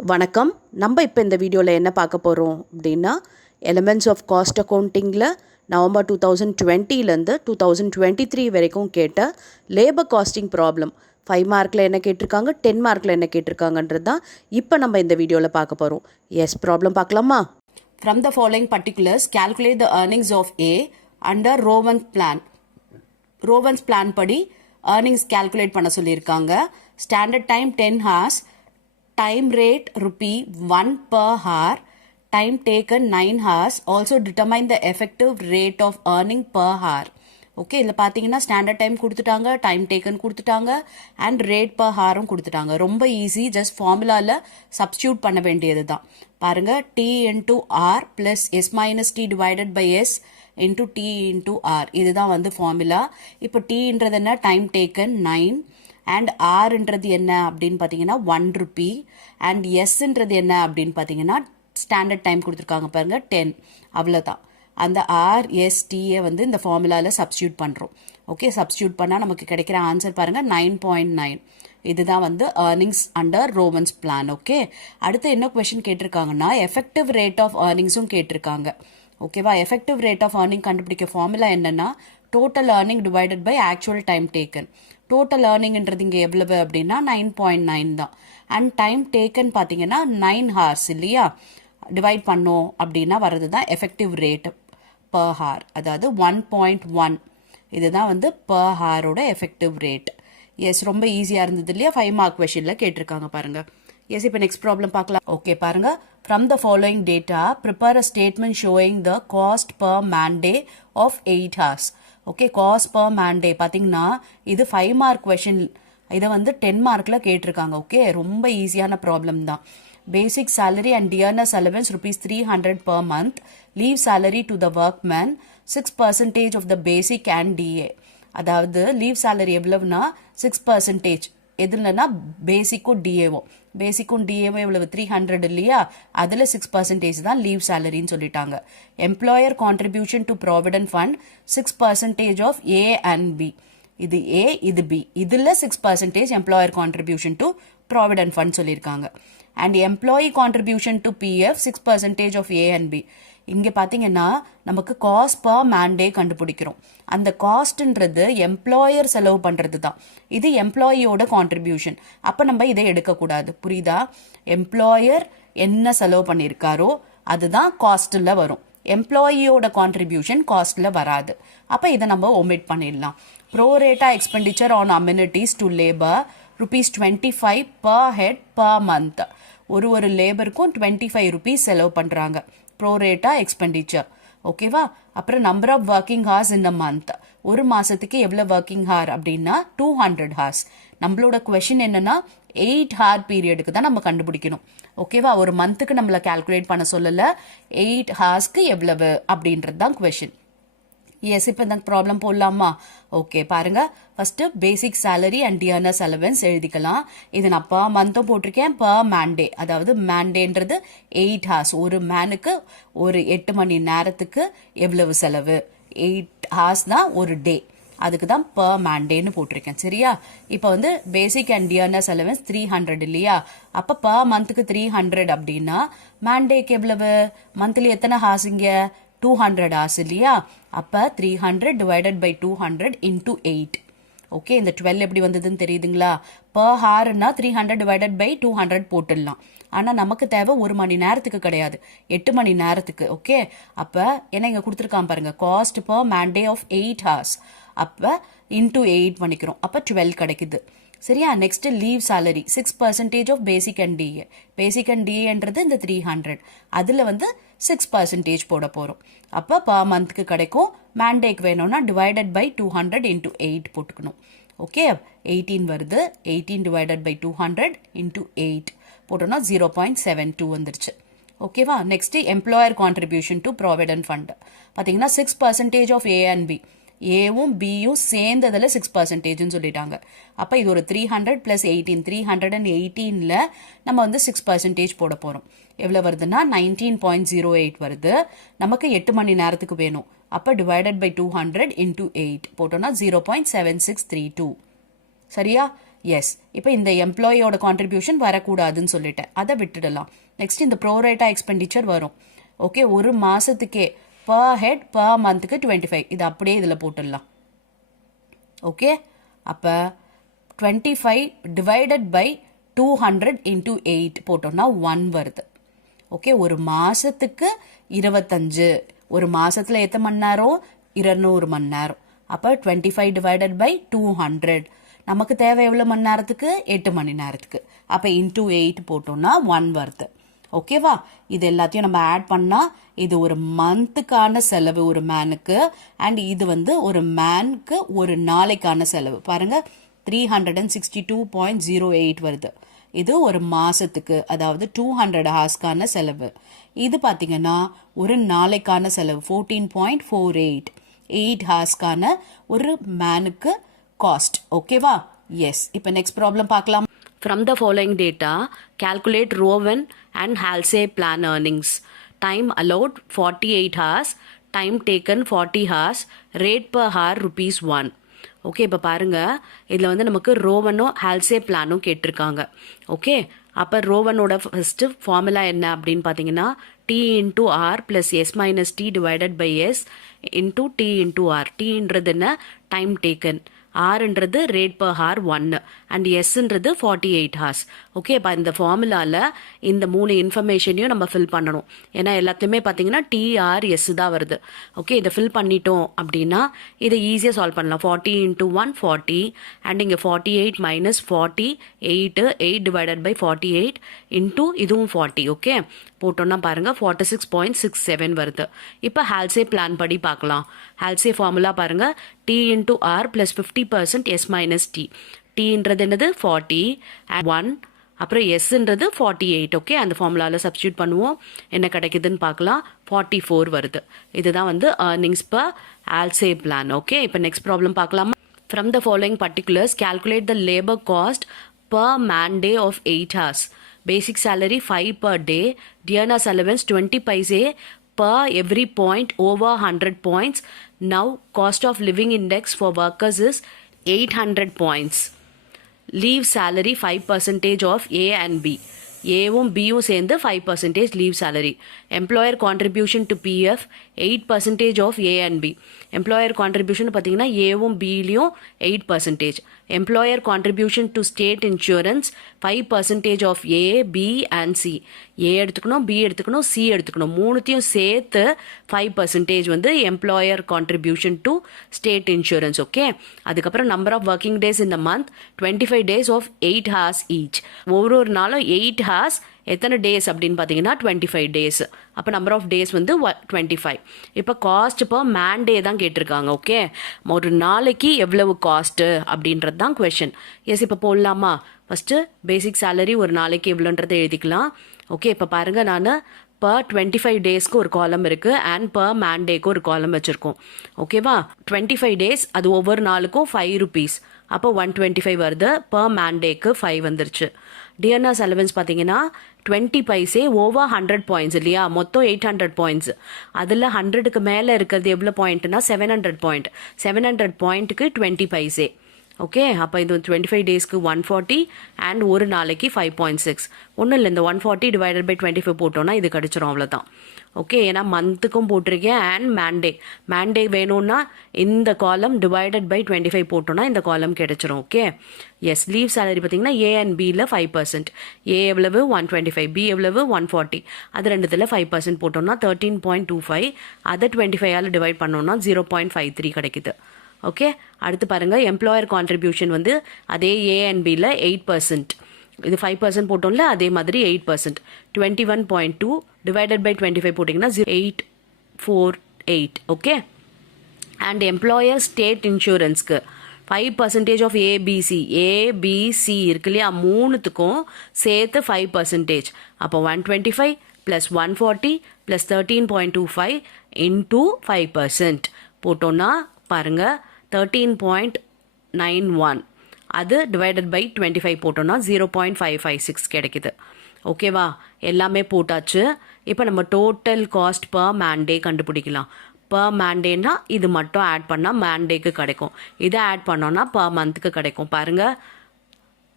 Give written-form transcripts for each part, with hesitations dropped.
வணக்கம். நம்ம இப்போ இந்த வீடியோவில் என்ன பார்க்க போகிறோம் அப்படின்னா, எலிமெண்ட்ஸ் ஆஃப் காஸ்ட் அக்கௌண்டிங்கில் நவம்பர் 2020லேருந்து 2023 வரைக்கும் கேட்ட லேபர் காஸ்டிங் ப்ராப்ளம் 5 மார்க்கில் என்ன கேட்டிருக்காங்க, 10 மார்க்கில் என்ன கேட்டிருக்காங்கன்றது தான் இப்போ நம்ம இந்த வீடியோவில் பார்க்க போகிறோம். எஸ், ப்ராப்ளம் பார்க்கலாமா? From the following particulars, calculate the earnings of A under Rowan's plan. Rowan's plan படி earnings calculate பண்ண சொல்லியிருக்காங்க. Standard time 10 hours, time rate rupee 1 per hour, time taken 9 hours. Also determine the effective rate of earning per hour. Okay, இதில் பார்த்தீங்கன்னா standard time கொடுத்துட்டாங்க, time taken கொடுத்துட்டாங்க, and rate per ஹாரும் கொடுத்துட்டாங்க. ரொம்ப easy, just ஃபார்முலாவில் substitute பண்ண வேண்டியது தான். பாருங்க, D into R plus S minus D divided by S into D into R, இதுதான் வந்து ஃபார்முலா. இப்போ டீன்றது என்ன, டைம் டேக்கன் 9, அண்ட் ஆர்ன்றது என்ன அப்படின்னு பார்த்தீங்கன்னா 1 rupee, அண்ட் எஸ்ன்றது என்ன அப்படின்னு பார்த்தீங்கன்னா ஸ்டாண்டர்ட் டைம் கொடுத்துருக்காங்க பாருங்க 10, அவ்வளோதான். அந்த ஆர்எஸ்டியை வந்து இந்த ஃபார்முலாவில் சப்ஸ்டியூட் பண்ணுறோம். ஓகே, சப்ஸ்டியூட் பண்ணால் நமக்கு கிடைக்கிற ஆன்சர் பாருங்கள் 9.9. இதுதான் வந்து ஏர்னிங்ஸ் அண்டர் ரோவன்ஸ் பிளான். ஓகே, அடுத்து என்ன கொஸ்டின் கேட்டிருக்காங்கன்னா எஃபெக்டிவ் ரேட் ஆஃப் ஏர்னிங்ஸும் கேட்டிருக்காங்க. ஓகேவா, எஃபெக்டிவ் ரேட் ஆஃப் ஏர்னிங் கண்டுபிடிக்க ஃபார்முலா என்னன்னா total earning divided by actual time taken. Total ஏர்னிங்ன்றது இங்கே எவ்வளவு அப்படின்னா 9.9 தான். அண்ட் டைம் டேக்கன் பார்த்தீங்கன்னா 9 hours இல்லையா, டிவைட் பண்ணோம் அப்படின்னா வர்றது தான் எஃபெக்டிவ் ரேட் பர் ஹார், அதாவது 1.1. இதுதான் வந்து பர் ஹாரோட எஃபெக்டிவ் ரேட். எஸ், ரொம்ப ஈஸியாக இருந்தது இல்லையா, 5 மார்க் கொஸ்டினில் கேட்டிருக்காங்க பாருங்க. எஸ், இப்போ நெக்ஸ்ட் ப்ராப்ளம் பார்க்கலாம். ஓகே பாருங்க, from the following data prepare a statement showing the cost per Monday of 8 hours. Okay, cost per Monday பார்த்தீங்கன்னா இது 5 மார்க் கொஸ்டின், இதை வந்து 10 மார்க்கில் கேட்டிருக்காங்க. ஓகே, ரொம்ப ஈஸியான ப்ராப்ளம் தான். Basic salary and dearness allowance rupees 300 per month. Leave salary to the workman 6% of the basic and DA. அதாவது லீவ் சேலரி எவ்வளவுனா 6%. எதுலனா பேசிக்கும் டிஏவும், பேசிக்கும் டிஏவும் எவ்வளவு 300 இல்லையா, அதில் 6% தான் லீவ் சேலரின்னு சொல்லிட்டாங்க. Employer contribution to provident fund 6% of A and B. இது ஏ, இது B, இதில் 6% employer contribution to provident fund சொல்லியிருக்காங்க. And employee contribution to PF 6% of A and B. இங்கே பார்த்தீங்கன்னா நமக்கு காஸ்ட் பர் மேண்டே கண்டுபிடிக்கிறோம். அந்த காஸ்ட்ன்றது எம்ப்ளாயர் செலவு பண்ணுறது தான், இது எம்ப்ளாயியோட கான்ட்ரிபியூஷன். அப்போ நம்ம இதை எடுக்கக்கூடாது, புரியுதா? எம்ப்ளாயர் என்ன செலவு பண்ணியிருக்காரோ அதுதான் காஸ்ட்டில் வரும், எம்ப்ளாயியோட கான்ட்ரிபியூஷன் காஸ்ட்டில் வராது. அப்போ இதை நம்ம ஒமிட் பண்ணிடலாம். ப்ரோரேட்டா expenditure on amenities to labour ₹25 per head per month. ஒரு லேபருக்கும் 25 rupees செலவு பண்ணுறாங்க, ப்ரோரேட்டா எக்ஸ்பெண்டிச்சர். ஓகேவா, அப்புறம் number of working hours in a month, ஒரு மாதத்துக்கு எவ்வளோ ஒர்க்கிங் ஹார் அப்படின்னா 200 hours. நம்மளோட கொஷின் என்னன்னா 8 hour பீரியடுக்கு தான் நம்ம கண்டுபிடிக்கணும். ஓகேவா, ஒரு மந்த்துக்கு நம்மளை கால்குலேட் பண்ண சொல்லலை, 8 ஹார்ஸ்க்கு எவ்வளவு அப்படின்றது தான் கொஷின். எஸ், இப்போ இந்த ப்ராப்ளம் போடலாமா? ஓகே பாருங்க, first basic salary and dearness allowance எழுதிக்கலாம். இது நான் பர் மந்த்தும் போட்டிருக்கேன், பர் மேண்டே, அதாவது மேண்டேன்றது 8 hours. ஒரு மேனுக்கு ஒரு 8 மணி நேரத்துக்கு எவ்வளவு செலவு, 8 hours தான் ஒரு டே, அதுக்கு தான் பர் மேண்டேன்னு போட்டிருக்கேன். சரியா, இப்போ வந்து பேசிக் அண்ட் டியர்னஸ் அலவன்ஸ் 300 இல்லையா, அப்போ பர் மந்த்துக்கு 300 அப்படின்னா மேண்டேக்கு எவ்வளவு, மந்த்லி எத்தனை ஹார்ஸ் இங்கே 200 hours இல்லையா, அப்போ 300 divided by 200 into 8. ஓகே, இந்த 12 எப்படி வந்ததுன்னு தெரியுதுங்களா? பர் ஹார்னா 300 divided by 200 போட்டுடலாம். ஆனால் நமக்கு தேவை ஒரு மணி நேரத்துக்கு கிடையாது, 8 மணி நேரத்துக்கு. ஓகே, அப்போ என்ன இங்கே கொடுத்துருக்கான் பாருங்க, cost per Monday of 8 hours, அப்போ இன்டூ 8 பண்ணிக்கிறோம், அப்போ 12 கிடைக்குது. சரியா, next leave salary 6% of basic and DA. Basic and டிஏன்றது இந்த 300, அதில் வந்து 6% போட போகிறோம். அப்போ பர் மந்த்துக்கு கிடைக்கும். மேண்டேக்கு வேணும்னா டிவைடட் பை 200 into 8 போட்டுக்கணும். ஓகே, 18 வருது, 18 divided by 200 into 8 போட்டோம்னா 0.72 வந்துருச்சு. ஓகேவா, next employer contribution to provident fund பார்த்தீங்கன்னா 6% ஆஃப் ஏ அண்ட் பி. ஏவும் பியும் சேர்ந்ததில் 6%ன்னு சொல்லிட்டாங்க. அப்போ இது ஒரு 300 + 18, 318ல் நம்ம வந்து 6% போட போகிறோம். எவ்வளோ வருதுன்னா 19.08 வருது. நமக்கு 8 மணி நேரத்துக்கு வேணும், அப்போ டிவைடட் பை 200 into 8 போட்டோம்னா 0.7632. சரியா, எஸ். இப்போ இந்த எம்ப்ளாயியோட கான்ட்ரிபியூஷன் வரக்கூடாதுன்னு சொல்லிட்டேன், அதை விட்டுடலாம். நெக்ஸ்ட் இந்த ப்ரோரேட்டா எக்ஸ்பெண்டிச்சர் வரும். ஓகே, ஒரு மாசத்துக்கே பர் ஹெட் பர் மந்த்துக்கு 25, இது அப்படியே இதில் போட்டுடலாம். ஓகே, அப்போ 25 டிவைடட் பை 200 இன்டூ 8 போட்டோம்னா 1 வருது. ஓகே, ஒரு மாசத்துக்கு 25, ஒரு மாசத்துல எத்தனை மணி நேரம்? 200 மணி நேரம். அப்போ 25 டிவைடட் பை 200, நமக்கு தேவை எவ்வளோ மணி நேரத்துக்கு? 8 மணி நேரத்துக்கு. அப்போ இன்டூ 8 போட்டோம்னா 1 வருது. ஓகேவா? இது எல்லாத்தையும் நம்ம ஆட் பண்ணா இது ஒரு மந்த்துக்கான செலவு ஒரு மேனுக்கு, அண்ட் இது வந்து ஒரு மேனுக்கு ஒரு நாளைக்கான செலவு. பாருங்க, 362.08 வருது. இது ஒரு மாசத்துக்கு, அதாவது 200 ஹார்ஸ்க்கான செலவு. இது பாத்தீங்கன்னா ஒரு நாளைக்கான செலவு 14.48, 8 ஹார்ஸ்க்கான ஒரு மேனுக்கு காஸ்ட். ஓகேவா? எஸ். இப்போ நெக்ஸ்ட் ப்ராப்ளம் பார்க்கலாம். From the following data, calculate Rowan and Halsey plan earnings. Time allowed 48 hours, time taken 40 hours, rate per hour ₹1. Okay, இப்போ பாருங்க, இதில் வந்து நமக்கு ரோவனும் ஹால்சே பிளானும் கேட்டிருக்காங்க. ஓகே, அப்போ ரோவனோட ஃபர்ஸ்ட் ஃபார்முலா என்ன அப்படின்னு பார்த்தீங்கன்னா D into R plus S minus D divided by S into D into R. டீன்றது என்ன? Time taken. ஆர்ன்றது rate per hour 1 and எஸ்ன்றது 48 hours. Okay, இப்போ இந்த ஃபார்முலாவில் இந்த 3 இன்ஃபர்மேஷனையும் நம்ம ஃபில் பண்ணணும். ஏன்னா எல்லாத்துலேயுமே பார்த்தீங்கன்னா டிஆர்எஸ் தான் வருது. ஓகே, இதை ஃபில் பண்ணிட்டோம் அப்படின்னா இதை ஈஸியாக சால்வ் பண்ணலாம். 40 இன்டூ 1 40 அண்ட் இங்கே 48 மைனஸ் 40 8 டிவைடட் பை 48 இன்டூ இதுவும் 40. ஓகே, போட்டோம்னா பாருங்க 46.67 வருது. இப்போ ஹால்சே பிளான் படி பார்க்கலாம். ஹால்சே ஃபார்முலா பாருங்க, D into R plus 50% S minus D. டீன்றது என்னது? 40 அண்ட் 1, அப்புறம் எஸ்ன்றது 48. ஓகே, அந்த ஃபார்முலாவில் சப்ஸ்டியூட் பண்ணுவோம், என்ன கிடைக்குதுன்னு பார்க்கலாம். 44 வருது. இதுதான் வந்து earnings per ஹால்சே பிளான். ஓகே, இப்போ நெக்ஸ்ட் ப்ராப்ளம் பார்க்கலாமா? From the following particulars, calculate the labor cost per man day of 8 hours. Basic salary 5 per day, Diana's allowance 20 paise per every point over 100 points. Now cost of living index for workers is 800 points. Leave salary 5% of A and B. ஏவும் பியும் சேர்ந்து 5% leave salary. Employer contribution to PF 8% of A and B. Employer contribution பார்த்தீங்கன்னா ஏவும் பிலையும் 8%. Employer contribution to state insurance 5% of A, B and C. ஏ எடுத்துக்கணும், B எடுத்துக்கணும், C எடுத்துக்கணும். மூணுத்தையும் சேர்த்து 5% வந்து employer contribution to state insurance. Okay, அதுக்கப்புறம் நம்பர் ஆஃப் ஒர்க்கிங் டேஸ் இந்த month 25 days of 8 hours each. ஒரு நாளும் 8 hours, எத்தனை டேஸ் அப்படின்னு பார்த்தீங்கன்னா 25 days. அப்போ நம்பர் ஆஃப் டேஸ் வந்து 25. இப்போ காஸ்ட் இப்போ மேண்டே தான் கேட்டிருக்காங்க. ஓகே, ஒரு நாளைக்கு எவ்வளவு காஸ்ட்டு அப்படின்றது தான் கொஷின். எஸ், இப்போ போடலாமா? ஃபஸ்ட்டு பேசிக் சேலரி ஒரு நாளைக்கு எவ்வளோன்றதை எழுதிக்கலாம். ஓகே, இப்போ பாருங்கள், நான் பர் 25 டேஸ்க்கு ஒரு காலம் இருக்குது அண்ட் பர் மேண்டேக்கு ஒரு காலம் வச்சுருக்கோம். ஓகேவா? 25 days, அது ஒவ்வொரு நாளுக்கும் ₹5. அப்போ 125 வருது. பர் மேண்டேக்கு 5 வந்துருச்சு. டிஎன்எஸ் அலவன்ஸ் பார்த்தீங்கன்னா 20 பைசே ஓவர் 100 பாயிண்ட்ஸ் இல்லையா? மொத்தம் 800 பாயிண்ட்ஸ். அதில் 100க்கு மேலே இருக்கிறது எவ்வளோ பாயிண்ட்னா 700 பாயிண்ட். 700 பாயிண்ட்டுக்கு 20 பைசே. ஓகே, அப்போ இது 25 டேஸ்க்கு 140 அண்ட் ஒரு நாளைக்கு 5.6. ஒன்றும் இல்லை, இந்த 140 டிவைடட் பை 25 போட்டோன்னா இது கிடச்சிரும், அவ்வளோதான். ஓகே, ஏன்னா மந்த்துக்கும் போட்டிருக்கேன் அண்ட் மேண்டே வேணும்னா இந்த காலம் டிவைடட் பை 25 போட்டோன்னா இந்த காலம் கிடச்சிரும். Okay, S. லீவ் சேலரி பார்த்தீங்கன்னா ஏ அண்ட் பியில் 5%. ஏ எவ்வளவு? 125. பி எவ்வளவு? 140. அது ரெண்டுத்தில் 5% போட்டோம்னா 13.25. அதை 25ஆல் டிவைட் பண்ணோம்னா 0.53 கிடைக்குது. ஓகே, அடுத்து பாருங்கள், எம்ப்ளாயர் கான்ட்ரிபியூஷன் வந்து அதே ஏ அண்ட் பியில் 8%. இது 5% போட்டோம்ல, அதே மாதிரி 8%. 21.2 டிவைடட் பை 25 போட்டிங்கன்னா 848. Okay, and employer state இன்சூரன்ஸ்க்கு 5% of ABC. ABC இருக்கு இல்லையா? மூணுத்துக்கும் சேர்த்து 5%. அப்போ 125 ப்ளஸ் 140 ப்ளஸ் 13.25 இன்டூ 5% போட்டோன்னா பாருங்கள் 13.91. அது டிவைடட் பை 25 போட்டோம்னா 0.556 கிடைக்குது. ஓகேவா? எல்லாமே போட்டாச்சு. இப்போ நம்ம டோட்டல் காஸ்ட் பர் மேண்டே கண்டுபிடிக்கலாம். பர் மேண்டேன்னா இது மட்டும் ஆட் பண்ணால் மேண்டேக்கு கிடைக்கும். இதை ஆட் பண்ணோன்னா பர் மந்த்துக்கு கிடைக்கும். பாருங்கள்,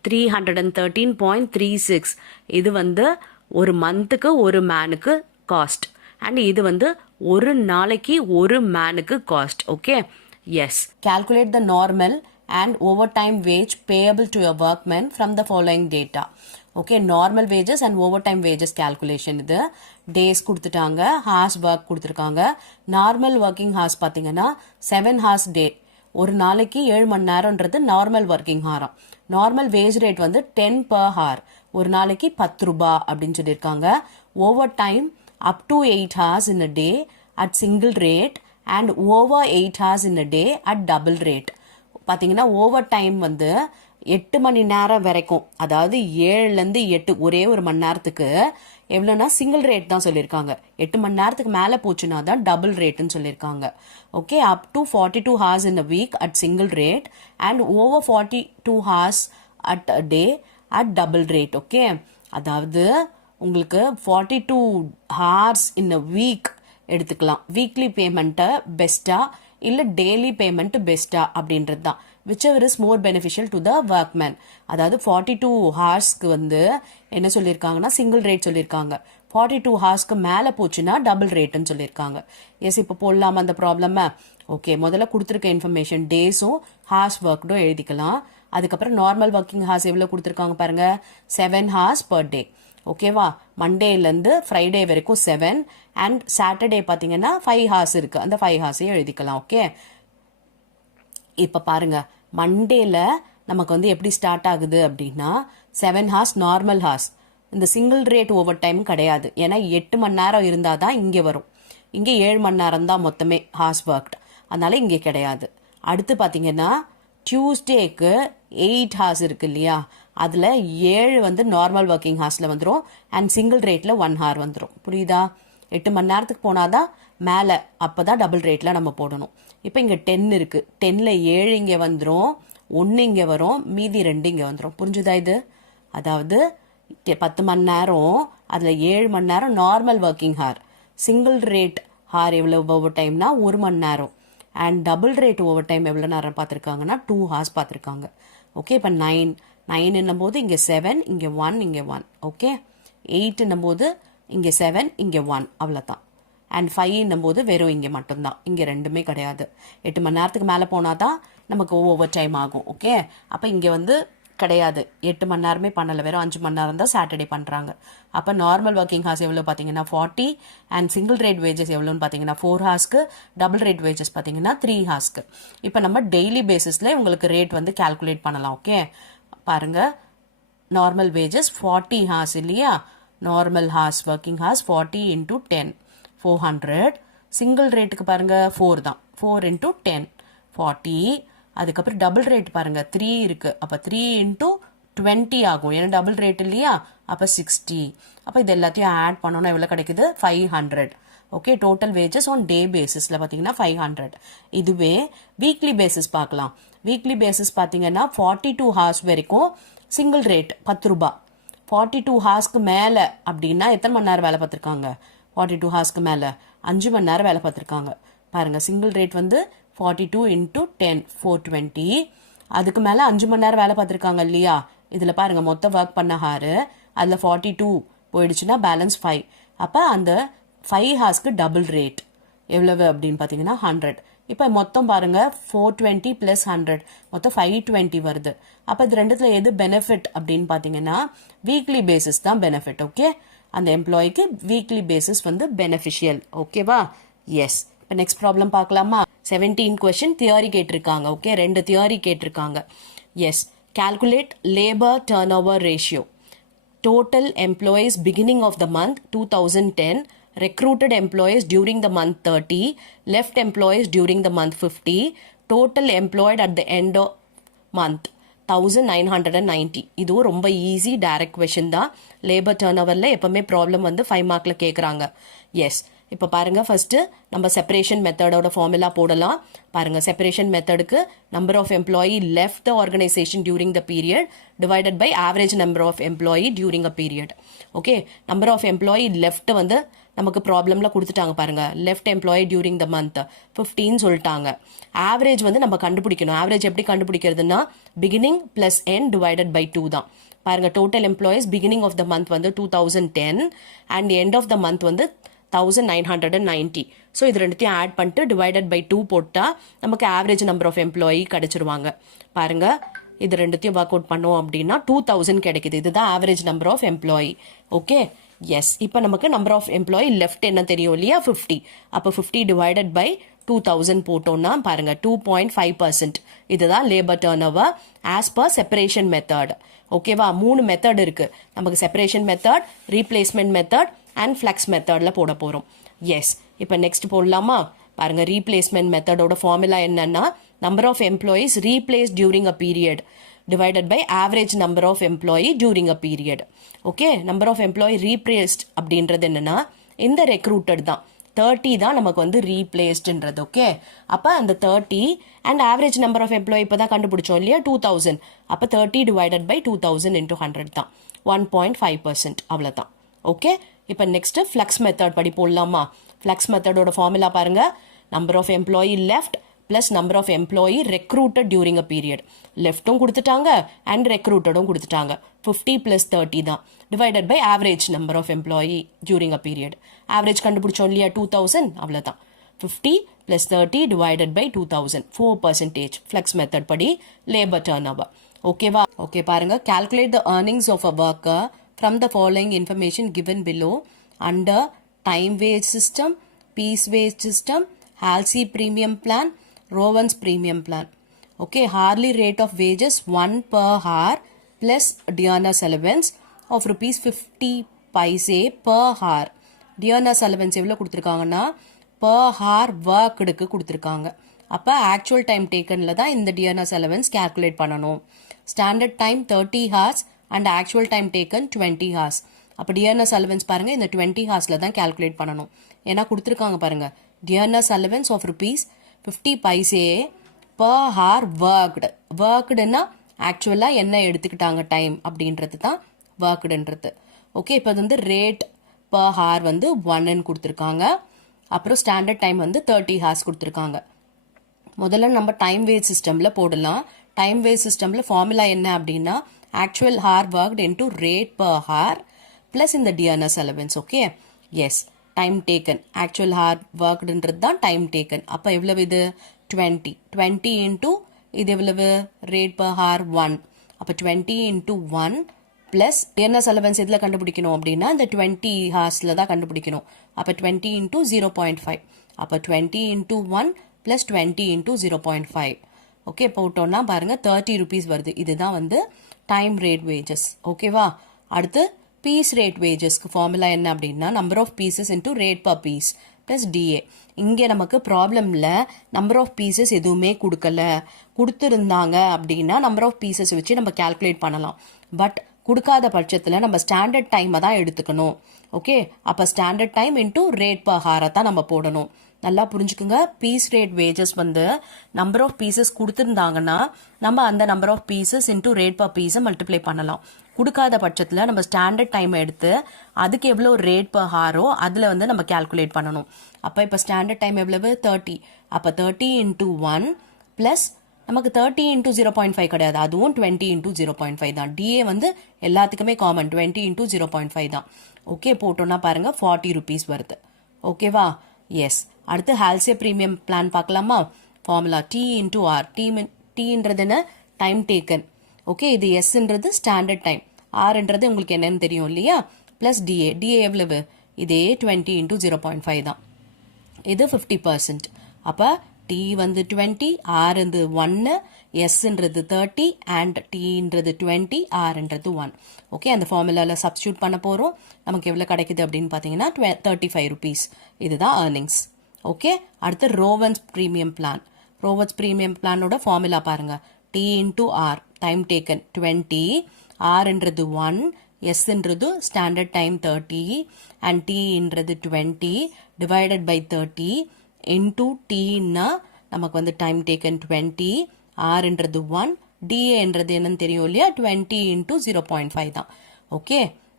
313.36. இது வந்து ஒரு மந்த்துக்கு ஒரு மேனுக்கு காஸ்ட். அண்ட் இது வந்து ஒரு நாளைக்கு ஒரு மேனுக்கு cost. Okay, S. Calculate the normal and overtime wage payable to a workman from the following data. Okay, normal wages and over time wages calculation. இது டேஸ் கொடுத்துட்டாங்க, ஹார்ஸ் ஒர்க் கொடுத்துருக்காங்க. நார்மல் ஒர்க்கிங் ஹார்ஸ் பார்த்தீங்கன்னா 7 hours டே, ஒரு நாளைக்கு 7 மணி நேரம்ன்றது normal working ஹாரம். Normal wage rate வந்து 10 per hour, ஒரு நாளைக்கு 10 ரூபாய் அப்படின்னு சொல்லியிருக்காங்க. Over time up to 8 hours in a day at single rate and over 8 hours in a day at double rate. பார்த்தீங்கன்னா ஓவர் டைம் வந்து 8 மணி நேரம் வரைக்கும், அதாவது 7லேருந்து 8 ஒரே ஒரு மணி நேரத்துக்கு எவ்வளோனா சிங்கிள் ரேட் தான் சொல்லியிருக்காங்க. 8 மணி நேரத்துக்கு மேலே போச்சுன்னா தான் டபுள் ரேட்டுன்னு சொல்லியிருக்காங்க. Okay, up to 42 hours in a week at single rate and over 42 hours at a day at double rate. Okay, அதாவது உங்களுக்கு 42 hours in a week எடுத்துக்கலாம். வீக்லி பேமெண்ட்டை பெஸ்ட்டா இல்லை டெய்லி பேமெண்ட் பெஸ்ட்டா அப்படின்றது தான். whichever is more beneficial to the workman. அதாவது 42 ஹார்ஸ்க்கு வந்து என்ன சொல்லியிருக்காங்கன்னா சிங்கிள் ரேட் சொல்லியிருக்காங்க. 42 ஹார்ஸ்க்கு மேலே போச்சுன்னா டபுள் ரேட்டுன்னு சொல்லியிருக்காங்க. எஸ், இப்போ போடலாமா அந்த ப்ராப்ளமை? ஓகே, முதல்ல கொடுத்துருக்க இன்ஃபர்மேஷன் டேஸும் ஹார்ஸ் ஒர்க்டும் எழுதிக்கலாம். அதுக்கப்புறம் நார்மல் ஒர்க்கிங் ஹார்ஸ் எவ்வளோ கொடுத்துருக்காங்க பாருங்க, 7 hours per day. ஓகேவா, மண்டேலேருந்து ஃப்ரைடே வரைக்கும் 7 அண்ட் சாட்டர்டே பார்த்தீங்கன்னா 5 hours இருக்கு, அந்த 5 hours-ஐயும் எழுதிக்கலாம். ஓகே, இப்போ பாருங்க, மண்டேல நமக்கு வந்து எப்படி ஸ்டார்ட் ஆகுது அப்படின்னா 7 hours நார்மல் ஹார்ஸ். இந்த சிங்கிள் ரேட் ஓவர் டைம் கிடையாது, ஏன்னா 8 மணி நேரம் இருந்தால் தான் இங்கே வரும். இங்கே 7 மணி நேரம் தான் மொத்தமே ஹார்ஸ் ஒர்க்ட், அதனால இங்கே கிடையாது. அடுத்து பார்த்தீங்கன்னா டியூஸ்டேக்கு 8 hours இருக்கு இல்லையா, அதில் 7 வந்து நார்மல் ஒர்க்கிங் ஹார்ஸில் வந்துடும் அண்ட் சிங்கிள் ரேட்டில் 1 hour வந்துடும். புரியுதா? 8 மணி நேரத்துக்கு போனால் தான் மேலே, அப்போ தான் டபுள் ரேட்டில் நம்ம போடணும். இப்போ இங்கே 10 இருக்குது, 10ல் 7 இங்கே வந்துடும், 1 இங்கே வரும், மீதி 2 இங்கே வந்துடும். புரிஞ்சுதா இது? அதாவது 10 மணி நேரம், அதில் 7 மணி நேரம் normal working hour. Single rate hour எவ்வளோ ஓவர் டைம்னா 1 மணி நேரம். And double rate over time எவ்வளோ நேரம் பார்த்துருக்காங்கன்னா 2 hours பார்த்துருக்காங்க. ஓகே, இப்போ 9 என்னும்போது இங்கே 7, இங்கே 1, இங்கே 1. ஓகே, 8 என்னும்போது இங்கே 7, இங்கே 1, அவ்வளோதான். அண்ட் 5 என்னும்போது வெறும் இங்கே மட்டும்தான், இங்கே ரெண்டுமே கிடையாது. 8 மணி நேரத்துக்கு மேலே போனால் தான் நமக்கு ஓவர் டைம் ஆகும். ஓகே, அப்போ இங்கே வந்து கிடையாது, 8 மணி நேரமே பண்ணலை, வெறும் 5 மணி நேரம் தான் சாட்டர்டே பண்ணுறாங்க. அப்போ நார்மல் ஒர்க்கிங் ஹார்ஸ் எவ்வளோ பார்த்தீங்கன்னா 40 அண்ட் சிங்கிள் ரேட் வேஜஸ் எவ்வளோன்னு பார்த்தீங்கன்னா 4 hours-க்கு, டபுள் ரேட் வேஜஸ் பார்த்தீங்கன்னா 3 hours-க்கு. இப்போ நம்ம டெய்லி பேசிஸில் உங்களுக்கு ரேட் வந்து கால்குலேட் பண்ணலாம். ஓகே, பாருங்க, நார்மல் வேஜஸ் 40 hours இல்லையா, normal hours working hours 40 into 10 400. Single ரேட்டுக்கு பாருங்க 4 தான், 4 into 10 40. அதுக்கப்புறம் டபுள் ரேட் பாருங்க 3 இருக்கு, அப்போ 3 into 20 ஆகும், ஏன்னா டபுள் ரேட் இல்லையா, அப்போ 60. அப்போ இது எல்லாத்தையும் ஆட் பண்ணோன்னா எவ்வளோ கிடைக்குது, 500. Okay, total wages on day பேசிஸில் பார்த்தீங்கன்னா 500. இதுவே வீக்லி பேசிஸ் பார்க்கலாம். வீக்லி பேசிஸ் பார்த்தீங்கன்னா 42 hours வரைக்கும் சிங்கிள் ரேட் 10 ரூபாய். 42 hours-க்கு மேலே அப்படின்னா எத்தனை மணி நேரம் வேலை பார்த்துருக்காங்க? 42 hours-க்கு மேலே 5 மணி நேரம் வேலை பார்த்துருக்காங்க. பாருங்கள், சிங்கிள் ரேட் வந்து 42 into 10 420. அதுக்கு மேலே 5 மணி நேரம் வேலை பார்த்துருக்காங்க இல்லையா, இதில் பாருங்கள் மொத்தம் ஒர்க் பண்ண ஹாரு, அதில் 42 போயிடுச்சுன்னா பேலன்ஸ் 5. அப்போ அந்த 5 hours-க்கு டபுள் ரேட் எவ்வளவு அப்படின்னு பார்த்தீங்கன்னா 100. இப்போ மொத்தம் பாருங்கள் 420 + 100 மொத்தம் 520 வருது. அப்போ இது ரெண்டுத்துல எது பெனிஃபிட் அப்படின்னு பார்த்தீங்கன்னா வீக்லி பேசிஸ் தான் பெனிஃபிட். ஓகே, அந்த எம்ப்ளாய்க்கு வீக்லி பேசிஸ் வந்து பெனிஃபிஷியல். ஓகேவா? எஸ். இப்போ நெக்ஸ்ட் ப்ராப்ளம் பார்க்கலாமா? 17 question தியரி கேட்டிருக்காங்க. ஓகே, 2 தியரி கேட்டிருக்காங்க. S, calculate labor turnover ratio. Total employees beginning of the month 2010, recruited employees during the month 30, left employees during the month 50, total employed at the end of month 1990. இதுவும் ரொம்ப easy direct question தான். Labour turn ஓவரில் எப்பவுமே problem வந்து 5 மார்க்கில் கேட்குறாங்க. S, இப்போ பாருங்கள், ஃபஸ்ட்டு நம்ம செப்பரேஷன் மெத்தடோட ஃபார்முலா போடலாம். பாருங்கள், separation மெத்தடுக்கு number of employee left the organisation during the period divided by average number of employee during a period. Okay, number of employee left வந்து நமக்கு ப்ராப்ளம்ல கொடுத்துட்டாங்க பாருங்க. Left employee during the month 15 சொல்லிட்டாங்க. Average வந்து நம்ம கண்டுபிடிக்கணும். ஆவரேஜ் எப்படி கண்டுபிடிக்கிறதுனா beginning plus N divided by 2 தான். பாருங்க, total employees beginning of the month வந்து 2010 and end of the month வந்து 1990. ஸோ இது ரெண்டுத்தையும் ஆட் பண்ணிட்டு டிவைடட் பை 2 போட்டால் நமக்கு ஆவரேஜ் நம்பர் ஆஃப் எம்ப்ளாயி கிடைச்சிருவாங்க. பாருங்க, இது ரெண்டுத்தையும் ஒர்க் அவுட் பண்ணோம் அப்படின்னா 2000 கிடைக்குது. இதுதான் average number of employee. Okay, S. இப்போ நமக்கு நம்பர் ஆஃப் எம்ப்ளாயி லெஃப்ட் என்ன தெரியும் இல்லையா, 50. அப்போ 50 டிவைடட் பை 2000 போட்டோம்னா பாருங்க 2.5%. இதுதான் labour turn over as per separation method. ஓகேவா, 3 மெத்தட் இருக்கு நமக்கு. Separation method, replacement method and flux மெத்தட்ல போட போறோம். எஸ், இப்போ நெக்ஸ்ட் போடலாமா? பாருங்க, ரீப்ளேஸ்மெண்ட் மெத்தடோட ஃபார்முலா என்னன்னா number of employees replace during a period divided by average number of employee during a period. Okay, number of employee replaced அப்படின்றது என்னன்னா இந்த ரெக்ரூட்டட் தான் 30 தான் நமக்கு வந்து ரீப்ளேஸ்ட்ன்றது. ஓகே, அப்போ அந்த 30 and average number of employee இப்போ தான் கண்டுபிடிச்சோம் இல்லையா 2000. அப்போ 30 டிவைடட் பை 2000 into 100 தான் 1.5%. அவ்வளோதான். ஓகே, இப்போ நெக்ஸ்ட் ஃப்ளக்ஸ் மெத்தட் படி போடலாமா? ஃப்ளக்ஸ் மெத்தடோட ஃபார்முலா பாருங்க, number of employee left plus number of employee recruited during a period. லெஃப்ட்டும் கொடுத்துட்டாங்க and recruitedum கொடுத்துட்டாங்க. 50 plus 30 தான் divided by average number of employee during a period. average கண்டுபிடிச்சோம் இல்லையா 2000, அவ்வளோதான். 50 plus 30 divided by 2000, 4%. flex method படி labor turnover. ஓகேவா? Okay, பாருங்க, calculate the earnings of a worker from the following information given below under time wage system, piece wage system, Halsey premium plan, Rowan's premium plan. Okay, hourly rate of wages 1 per hour plus Diana's allowance of rupees 50 paise per hour. Diana's allowance எவ்வளோ கொடுத்துருக்காங்கன்னா per hour workடுக்கு கொடுத்துருக்காங்க. அப்போ actual time டேக்கன்ல தான் இந்த Diana's allowance calculate பண்ணணும். Standard time 30 hours and actual time taken 20 hours. அப்போ Diana's allowance பாருங்க இந்த 20 hoursல தான் calculate பண்ணணும். ஏன்னா கொடுத்துருக்காங்க பாருங்க, Diana's allowance of rupees 50 paise per hour worked. workedனா ஆக்சுவலாக என்ன எடுத்துக்கிட்டாங்க டைம் அப்படின்றது தான் workedன்றது. ஓகே, இப்போ வந்து ரேட் per hour வந்து 1ன்னு கொடுத்துருக்காங்க. அப்புறம் ஸ்டாண்டர்ட் டைம் வந்து 30 hours கொடுத்துருக்காங்க. முதல்ல நம்ம டைம் வேஜ் சிஸ்டமில் போடலாம். டைம் வேஜ் சிஸ்டமில் ஃபார்முலா என்ன அப்படின்னா actual hour worked into rate per hour plus இந்த Diana's allowance. Okay, S. Time taken actual hour ஒர்க்டுன்றது தான் டைம் டேக்கன். அப்போ எவ்வளவு இது 20 இன்டூ இது எவ்வளவு ரேட் பர் ஹார் 1. அப்போ 20 இன்டூ 1 பிளஸ் என்ன அலவன்ஸ் இதில் கண்டுபிடிக்கணும் அப்படின்னா இந்த 20 ஹார்ஸில் தான் கண்டுபிடிக்கணும். அப்போ 20 இன்டூ 0.5. அப்போ 20 இன்டூ 1 பிளஸ் 20 இன்டூ 0.5. ஓகே, போட்டோம்னா பாருங்க 30 rupees வருது. இதுதான் வந்து டைம் ரேட் வேஜஸ். ஓகேவா, அடுத்து பீஸ் ரேட் வேஜஸ்க்கு ஃபார்முலா என்ன அப்படின்னா number of pieces into rate per piece plus DA. இங்கே நமக்கு ப்ராப்ளம்ல நம்பர் ஆஃப் பீசஸ் எதுவுமே கொடுத்துருந்தாங்க அப்படின்னா நம்பர் ஆஃப் பீசஸ் வச்சு நம்ம கால்குலேட் பண்ணலாம். பட் கொடுக்காத பட்சத்தில் நம்ம ஸ்டாண்டர்ட் டைமை தான் எடுத்துக்கணும். ஓகே, அப்போ standard time into rate per ஹாரை தான் நம்ம போடணும். நல்லா புரிஞ்சுக்குங்க, பீஸ் ரேட் வேஜஸ் வந்து நம்பர் ஆஃப் பீசஸ் கொடுத்துருந்தாங்கன்னா நம்ம அந்த number of pieces into rate per பீஸை மல்டிப்ளை பண்ணலாம். கொடுக்காத பட்சத்தில் நம்ம ஸ்டாண்டர்ட் டைம் எடுத்து அதுக்கு எவ்வளோ ரேட் பர் ஹாரோ அதில் வந்து நம்ம கால்குலேட் பண்ணணும். அப்போ இப்போ ஸ்டாண்டர்ட் டைம் எவ்வளவு 30. அப்போ 30 இன்டூ 1 ப்ளஸ் நமக்கு 30 இன்டூ 0.5 கிடையாது, அதுவும் 20 இன்டூ 0.5 தான். டிஏ வந்து எல்லாத்துக்குமே காமன் 20 இன்டூ 0.5 தான். ஓகே, போட்டோம்னா பாருங்க 40 rupees வருது. ஓகேவா, எஸ். அடுத்து ஹால்சே ப்ரீமியம் பிளான் பார்க்கலாமா? Formula D into R. டீன்றது என்ன டைம் டேக்கன். ஓகே, இது எஸ்ன்றது ஸ்டாண்டர்ட் டைம், ஆர்ன்றது உங்களுக்கு என்னன்னு தெரியும் இல்லையா, பிளஸ் டிஏ. டிஏ எவ்வளவு இதே 20 இன்டூ 0.5 தான். இது 50%. அப்போ டி வந்து 20, ஆர்ன்றது 1, எஸ்ன்றது 30 அண்ட் டீன்றது 20, ஆர்ன்றது 1. ஓகே, அந்த ஃபார்முலாவில் சப்ஸ்டியூட் பண்ண போகிறோம். நமக்கு எவ்வளோ கிடைக்குது அப்படின்னு பார்த்தீங்கன்னா 35 rupees. இதுதான் ஏர்னிங்ஸ். ஓகே, அடுத்து ரோவன்ஸ் ப்ரீமியம் பிளான். ரோவன்ஸ் ப்ரீமியம் பிளானோட ஃபார்முலா பாருங்க, D into R time taken 20, ஆர்ன்றது 1, எஸ்ன்றது standard time 30 and டீன்றது 20 divided by 30 into டீன்னா நமக்கு வந்து டைம் டேக்கன் 20, ஆர்ன்றது 1, டிஏன்றது என்னன்னு தெரியும் இல்லையா 20 இன்டூ 0.5 தான். ஓகே,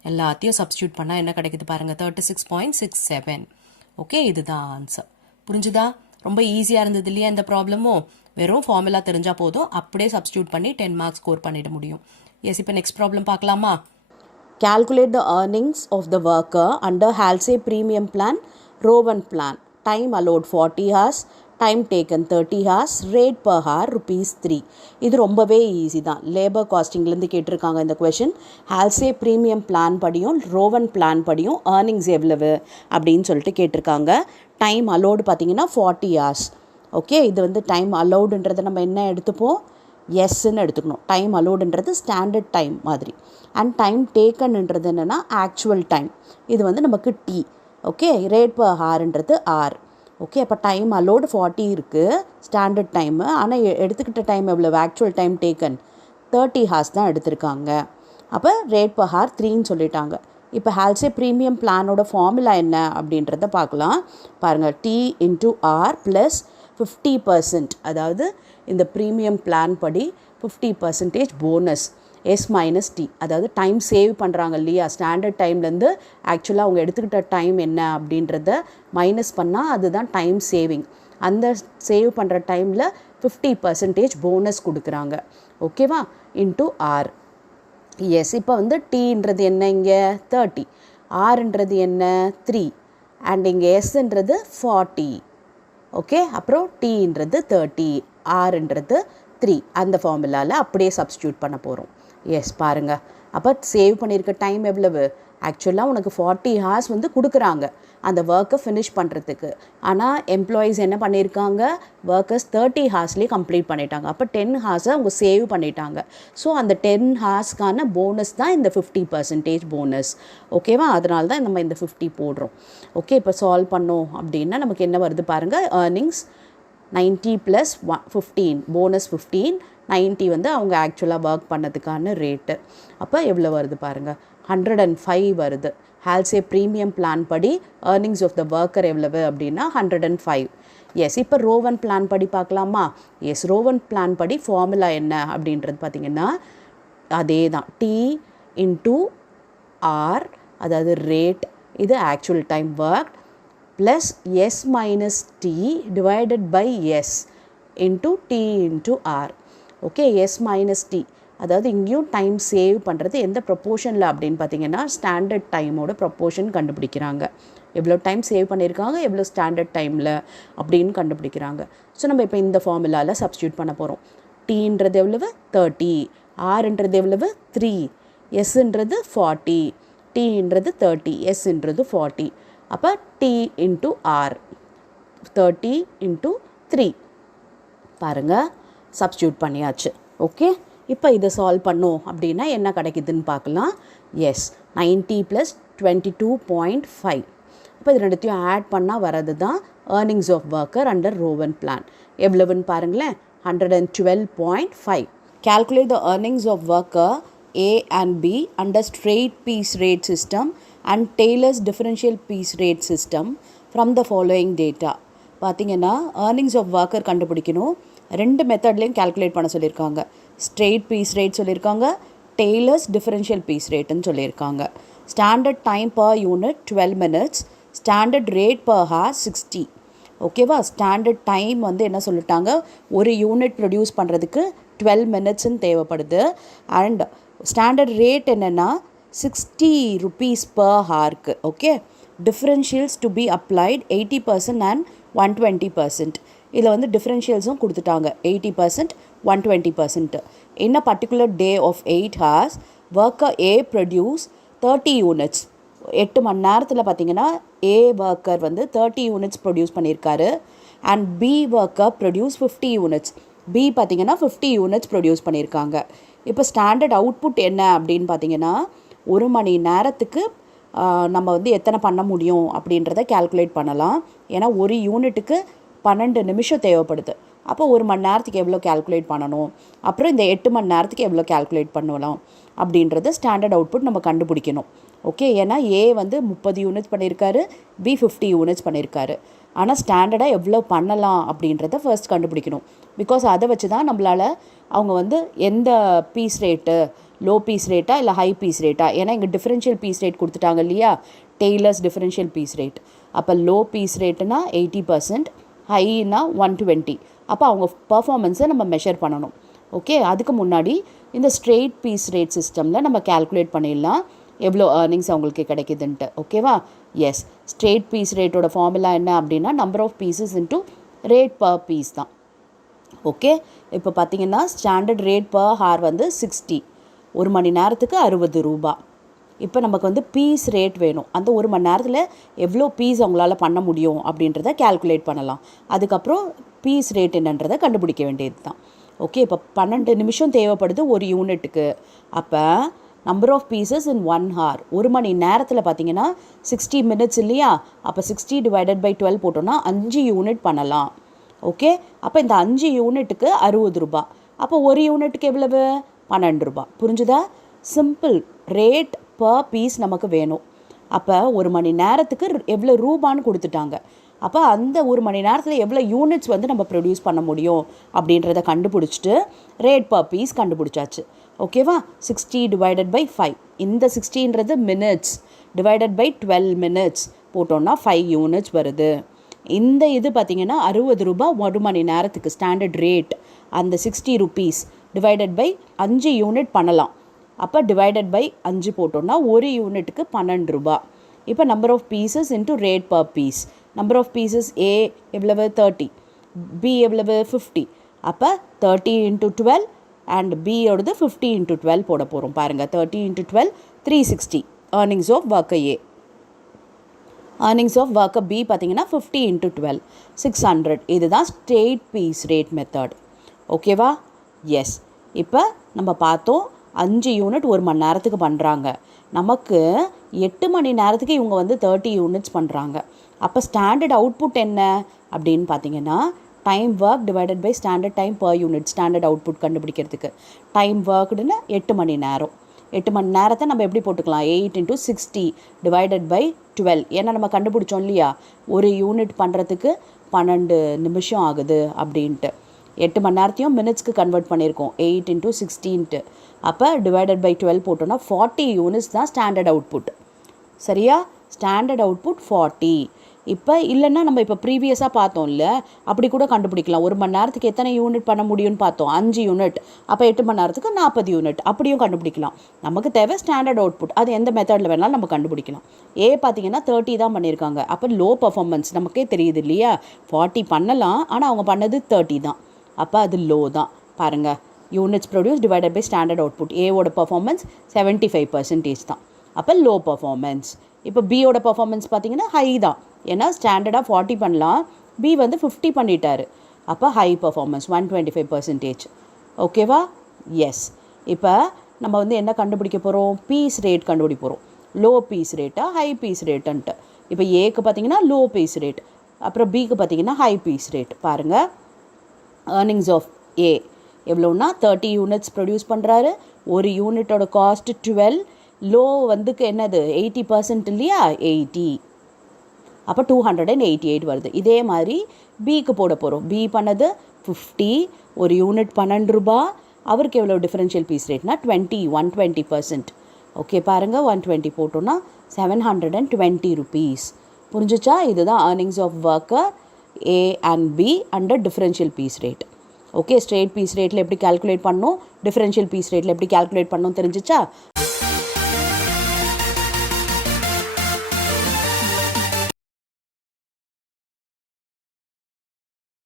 எல்லாத்தையும் சப்ஸ்டியூட் பண்ணால் என்ன கிடைக்குது பாருங்கள், 36.67. ஓகே, இதுதான் ஆன்சர். புரிஞ்சுதா? ரொம்ப ஈஸியாக இருந்தது இல்லையா இந்த ப்ராப்ளமும்? வெறும் ஃபார்முலா தெரிஞ்சால் போதும், அப்படியே சப்ஸ்டியூட் பண்ணி 10 மார்க்ஸ் ஸ்கோர் பண்ணிட முடியும். எஸ், இப்போ நெக்ஸ்ட் ப்ராப்ளம் பார்க்கலாமா? Calculate the earnings of the worker under Halsey premium plan, Rowan plan. Time allowed 40 hours, time taken 30 hours, rate per hour ₹3. இது ரொம்பவே ஈஸி தான். லேபர் காஸ்டிங்லேருந்து கேட்டிருக்காங்க இந்த கொஷின். ஹால்சே ப்ரீமியம் பிளான் படியும் ரோவன் பிளான் படியும் ஏர்னிங்ஸ் எவ்வளவு அப்படின்னு சொல்லிட்டு கேட்டிருக்காங்க. டைம் அலோடு பார்த்தீங்கன்னா 40 hours. ஓகே, இது வந்து டைம் அலோடுன்றதை நம்ம என்ன எடுத்துப்போம்? எஸ்ன்னு எடுத்துக்கணும். டைம் அலோடுன்றது ஸ்டாண்டர்ட் டைம் மாதிரி. அண்ட் டைம் டேக்கன்ன்றது என்னென்னா ஆக்சுவல் டைம். இது வந்து நமக்கு D. Okay, rate per ஹார்ன்றது R. Okay, அப்போ டைம் அலோடு 40 இருக்குது ஸ்டாண்டர்ட் டைமு. ஆனால் எடுத்துக்கிட்ட டைம் எவ்வளோ? ஆக்சுவல் டைம் டேக்கன் 30 hours தான் எடுத்திருக்காங்க. அப்போ ரேட் பர் ஹார் 3ன்னு சொல்லிட்டாங்க. இப்போ ஹால்சே ப்ரீமியம் பிளானோட ஃபார்முலா என்ன அப்படின்றத பார்க்கலாம். பாருங்கள், டி இன்ட்டு ஆர் ப்ளஸ் 50%. அதாவது இந்த ப்ரீமியம் பிளான் படி 50% போனஸ் எஸ் மைனஸ் டி. அதாவது டைம் சேவ் பண்ணுறாங்க இல்லையா, ஸ்டாண்டர்ட் டைம்லேருந்து ஆக்சுவலாக அவங்க எடுத்துக்கிட்ட டைம் என்ன அப்படின்றத மைனஸ் பண்ணால் அதுதான் டைம் சேவிங். அந்த சேவ் பண்ணுற டைமில் 50% போனஸ் கொடுக்குறாங்க. ஓகேவா? Into R. எஸ், இப்போ வந்து டீன்றது என்ன? இங்கே 30, ஆர்ன்றது என்ன? 3, அண்ட் இங்கே எஸ்ன்றது 40. ஓகே, அப்புறம் டீன்றது 30, ஆர்ன்றது 3. அந்த ஃபார்முலாவில் அப்படியே சப்ஸ்டியூட் பண்ண போகிறோம். எஸ், பாருங்கள். அப்போ சேவ் பண்ணியிருக்க டைம் எவ்வளவு? ஆக்சுவலாக உனக்கு 40 hours வந்து கொடுக்குறாங்க அந்த ஒர்க்கை ஃபினிஷ் பண்ணுறதுக்கு. ஆனால் எம்ப்ளாயீஸ் என்ன பண்ணியிருக்காங்க? ஒர்க்கர்ஸ் 30 ஹார்ஸ்லேயே கம்ப்ளீட் பண்ணிட்டாங்க. அப்போ 10 hours அவங்க சேவ் பண்ணிட்டாங்க. ஸோ அந்த 10 hours போனஸ் தான் இந்த 50% போனஸ். ஓகேவா? அதனால தான் நம்ம இந்த 50 போடுறோம். ஓகே, இப்போ சால்வ் பண்ணோம் அப்படின்னா நமக்கு என்ன வருது பாருங்கள். Earnings 90 + 15, bonus 15. 90 வந்து அவங்க ஆக்சுவலாக ஒர்க் பண்ணதுக்கான ரேட்டு. அப்போ எவ்வளோ வருது பாருங்கள்? 105 வருது. ஹால்சே ப்ரீமியம் பிளான் படி ஏர்னிங்ஸ் ஆஃப் த ஒர்க்கர் எவ்வளவு அப்படின்னா 105. எஸ், இப்போ ரோவன் பிளான் படி பார்க்கலாமா? எஸ், ரோவன் பிளான் படி ஃபார்முலா என்ன அப்படின்றது பார்த்திங்கன்னா அதே தான். டி இன்ட்டு ஆர், அதாவது ரேட், இது actual time work, plus S minus D divided by S into D into R. Okay, S minus D, அதாவது இங்கேயும் டைம் சேவ் பண்ணுறது எந்த ப்ரொப்போர்ஷனில் அப்படின்னு பார்த்தீங்கன்னா ஸ்டாண்டர்ட் டைமோட ப்ரொப்போர்ஷன் கண்டுபிடிக்கிறாங்க. எவ்வளோ டைம் சேவ் பண்ணியிருக்காங்க, எவ்வளோ ஸ்டாண்டர்ட் டைமில் அப்படின்னு கண்டுபிடிக்கிறாங்க. ஸோ நம்ம இப்போ இந்த ஃபார்முலாவில் சப்ஸ்டியூட் பண்ண போகிறோம். டீன்றது எவ்வளவு? 30, ஆர்ன்றது எவ்வளவு? 3, எஸ்ன்றது 40, டீன்றது 30, எஸ்ன்றது 40. அப்போ டி இன்ட்டு ஆர் 30 × 3. பாருங்கள், சப்ஸ்டியூட் பண்ணியாச்சு. ஓகே, இப்போ இதை சால்வ் பண்ணோம் அப்படின்னா என்ன கிடைக்குதுன்னு பார்க்கலாம். எஸ், 90 + 22.5. இப்போ இது ரெண்டுத்தையும் ஆட் பண்ணால் வரது தான் earnings of worker under ரோவன் plan. எவ்வளவுன்னு பாருங்களேன், 112.5. Calculate the earnings of worker A and B under straight piece rate system and Taylor's differential piece rate system from the following data. பார்த்தீங்கன்னா ஏர்னிங்ஸ் ஆஃப் ஒர்க்கர் கண்டுபிடிக்கணும். 2 மெத்தட்லேயும் calculate பண்ண சொல்லியிருக்காங்க. Straight piece rate சொல்லியிருக்காங்க, tailors differential piece ரேட்டுன்னு சொல்லியிருக்காங்க. Standard time per unit 12 minutes, standard rate per hour 60. ஓகேவா? Standard time வந்து என்ன சொல்லிட்டாங்க, ஒரு யூனிட் ப்ரொடியூஸ் பண்ணுறதுக்கு 12 minutesன்னு தேவைப்படுது. அண்ட் ஸ்டாண்டர்ட் ரேட் என்னென்னா ₹60 per hourக்கு. Okay, differentials to be applied 80% and 120%. இதில் வந்து டிஃப்ரென்ஷியல்ஸும் கொடுத்துட்டாங்க, 80%, 120%. இன் a particular day of 8 hours, worker A produce 30 units. 8 மணி நேரத்தில் பார்த்தீங்கன்னா ஏ ஒர்க்கர் வந்து 30 units ப்ரொடியூஸ் பண்ணியிருக்காரு. And B worker produce 50 units. B பார்த்தீங்கன்னா 50 units ப்ரொடியூஸ் பண்ணியிருக்காங்க. இப்போ ஸ்டாண்டர்ட் அவுட்புட் என்ன அப்படின்னு பார்த்தீங்கன்னா, ஒரு மணி நேரத்துக்கு நம்ம வந்து எத்தனை பண்ண முடியும் அப்படின்றத கால்குலேட் பண்ணலாம். ஏன்னா ஒரு யூனிட்டுக்கு 12 நிமிஷம் தேவைப்படுது. அப்போ ஒரு மணி நேரத்துக்கு எவ்வளோ கால்குலேட் பண்ணணும், அப்புறம் இந்த 8 மணி நேரத்துக்கு எவ்வளோ கால்குலேட் பண்ணலாம் அப்படின்றது ஸ்டாண்டர்ட் அவுட்புட் நம்ம கண்டுபிடிக்கணும். ஓகே, ஏன்னா ஏ வந்து 30 units பண்ணியிருக்காரு, பி 50 units பண்ணியிருக்காரு. ஆனால் ஸ்டாண்டர்டாக எவ்வளோ பண்ணலாம் அப்படின்றத ஃபர்ஸ்ட் கண்டுபிடிக்கணும். பிகாஸ் அதை வச்சு தான் நம்மளால் அவங்க வந்து எந்த பீஸ் ரேட்டு, லோ பீஸ் ரேட்டா இல்லை ஹை பீஸ் ரேட்டா, ஏன்னா இங்கே டிஃபரன்ஷியல் பீஸ் ரேட் கொடுத்துட்டாங்க இல்லையா, டெய்லர்ஸ் டிஃபரன்ஷியல் பீஸ் ரேட். அப்போ லோ பீஸ் ரேட்டுனா 80%, ஹைனா 120. அப்போ அவங்க பர்ஃபார்மன்ஸை நம்ம மெஷர் பண்ணணும். ஓகே, அதுக்கு முன்னாடி இந்த ஸ்ட்ரெயிட் பீஸ் ரேட் சிஸ்டமில் நம்ம கேல்குலேட் பண்ணிடலாம் எவ்வளோ ஏர்னிங்ஸ் அவங்களுக்கு கிடைக்குதுன்ட்டு. ஓகேவா? எஸ், ஸ்ட்ரெயிட் பீஸ் ரேட்டோட ஃபார்முலா என்ன அப்படின்னா number of pieces into rate per piece தான். ஓகே, இப்போ பார்த்தீங்கன்னா ஸ்டாண்டர்ட் ரேட் பர் ஹார் வந்து 60, ஒரு மணி நேரத்துக்கு 60 ரூபா. இப்போ நமக்கு வந்து பீஸ் ரேட் வேணும். அந்த ஒரு மணி நேரத்தில் எவ்வளோ பீஸ் அவங்களால பண்ண முடியும் அப்படின்றத கேல்குலேட் பண்ணலாம். அதுக்கப்புறம் பீஸ் ரேட் என்னன்றதை கண்டுபிடிக்க வேண்டியது தான். ஓகே, இப்போ 12 நிமிஷம் தேவைப்படுது ஒரு யூனிட்டுக்கு. அப்போ number of pieces in 1 hour, ஒரு மணி நேரத்தில் பார்த்தீங்கன்னா 60 minutes இல்லையா? அப்போ 60 டிவைடட் பை 12 போட்டோன்னா 5 யூனிட் பண்ணலாம். ஓகே, அப்போ இந்த 5 யூனிட்டுக்கு 60 ரூபா. அப்போ ஒரு யூனிட்டுக்கு எவ்வளவு? 12 ரூபா. புரிஞ்சுதா? சிம்பிள். ரேட் பர் பீஸ் நமக்கு வேணும். அப்போ ஒரு மணி நேரத்துக்கு எவ்வளோ ரூபான்னு கொடுத்துட்டாங்க. அப்போ அந்த ஒரு மணி நேரத்தில் எவ்வளோ யூனிட்ஸ் வந்து நம்ம ப்ரொடியூஸ் பண்ண முடியும் அப்படின்றத கண்டுபிடிச்சிட்டு ரேட் பர் பீஸ் கண்டுபிடிச்சாச்சு. ஓகேவா? 60 டிவைடட் பை 5, இந்த 60ன்றது மினிட்ஸ், டிவைடட் பை 12 minutes போட்டோன்னா 5 யூனிட்ஸ் வருது. இந்த இது பார்த்திங்கன்னா 60 ரூபா ஒரு மணி நேரத்துக்கு ஸ்டாண்டர்ட் ரேட். அந்த 60 rupees டிவைடட் பை 5 யூனிட் பண்ணலாம். அப்போ டிவைடட் பை 5 போட்டோன்னா ஒரு யூனிட்டுக்கு 12 ரூபா. இப்போ number of pieces into rate per piece. Number of pieces ஏ எவ்வளவு? 30, பி எவ்வளவு? 50. அப்போ 30 × 12 அண்ட் பியோடது 50 × 12 போட போகிறோம். பாருங்கள், 30 × 12 360 earnings of worker A. Earnings of worker B பார்த்தீங்கன்னா 50 × 12 600. இதுதான் ஸ்ட்ரெயிட் பீஸ் ரேட் மெத்தட். ஓகேவா? எஸ். இப்போ நம்ம பார்த்தோம் 5 யூனிட் ஒரு மணி நேரத்துக்கு பண்ணுறாங்க. நமக்கு 8 மணி நேரத்துக்கு இவங்க வந்து 30 யூனிட்ஸ் பண்ணுறாங்க. அப்போ ஸ்டாண்டர்ட் அவுட்புட் என்ன அப்படின்னு பார்த்தீங்கன்னா time work divided by standard time per unit. Standard output கண்டுபிடிக்கிறதுக்கு டைம் ஒர்க்குன்னு 8 மணி நேரம். 8 மணி நேரத்தை நம்ம எப்படி போட்டுக்கலாம்? 8 × 60 டிவைடட் பை 12. ஏன்னா நம்ம கண்டுபிடிச்சோம் இல்லையா, ஒரு யூனிட் பண்ணுறதுக்கு 12 நிமிஷம் ஆகுது அப்படின்ட்டு. 8 மணி நேரத்தையும் மினிட்ஸ்க்கு கன்வெர்ட் பண்ணியிருக்கோம், 8 × 60. அப்போ டிவைடட் பை 12 போட்டோன்னா 40 யூனிட்ஸ் தான் ஸ்டாண்டர்ட் அவுட்புட். சரியா? Standard output 40. இப்போ இல்லைன்னா நம்ம இப்போ ப்ரீவியஸாக பார்த்தோம்ல, அப்படி கூட கண்டுபிடிக்கலாம். ஒரு மணி நேரத்துக்கு எத்தனை யூனிட் பண்ண முடியும்னு பார்த்தோம், 5 யூனிட். அப்போ 8 மணி நேரத்துக்கு 40 யூனிட் அப்படியும் கண்டுபிடிக்கலாம். நமக்கு தேவை ஸ்டாண்டர்ட் அவுட்புட். அது எந்த மெத்தடில் வேணாலும் நம்ம கண்டுபிடிக்கலாம். ஏ பார்த்தீங்கன்னா 30 தான் பண்ணியிருக்காங்க. அப்போ லோ பர்ஃபார்மன்ஸ் நமக்கே தெரியுது இல்லையா? 40 பண்ணலாம், ஆனால் அவங்க பண்ணது 30 தான். அப்போ அது லோ தான். பாருங்கள், units produce divided by standard output. ஏவோட பர்ஃபார்மன்ஸ் 75% தான். அப்போ லோ பர்ஃபார்மன்ஸ். இப்போ பியோட பர்ஃபார்மன்ஸ் பார்த்தீங்கன்னா ஹை தான். ஏன்னா ஸ்டாண்டர்டாக 40 பண்ணலாம், பி வந்து 50 பண்ணிட்டாரு. அப்போ ஹை பர்ஃபார்மன்ஸ் 125%. ஓகேவா? எஸ். இப்போ நம்ம வந்து என்ன கண்டுபிடிக்க போகிறோம்? பீஸ் ரேட் கண்டுபிடிக்க போகிறோம். லோ பீஸ் ரேட்டா ஹை பீஸ் ரேட்டுன்ட்டு. இப்போ ஏக்கு பார்த்தீங்கன்னா லோ பீஸ் ரேட், அப்புறம் பிக்கு பார்த்தீங்கன்னா ஹை பீஸ் ரேட். பாருங்கள், earnings of A எவ்வளோன்னா 30 units produce பண்ணுறாரு. ஒரு யூனிட்டோட காஸ்ட் 12. லோ வந்துக்கு என்னது? 80% இல்லையா? 80. அப்போ 288 வருது. இதே மாதிரி பிக்கு போட போகிறோம். பி பண்ணது 50, ஒரு யூனிட் 12 ரூபா. அவருக்கு எவ்வளோ டிஃபரன்ஷியல் பீஸ் ரேட்னா 120%. ஓகே, பாருங்கள், 120 போட்டோன்னா 720 rupees. புரிஞ்சிச்சா? இதுதான் earnings of worker A and be under differential piece rate. Okay, straight piece ரேட்டில் எப்படி கால்குலேட் பண்ணணும், டிஃபரன்ஷியல் பீஸ் ரேட்டில் எப்படி கால்குலேட் பண்ணணும் தெரிஞ்சிச்சா?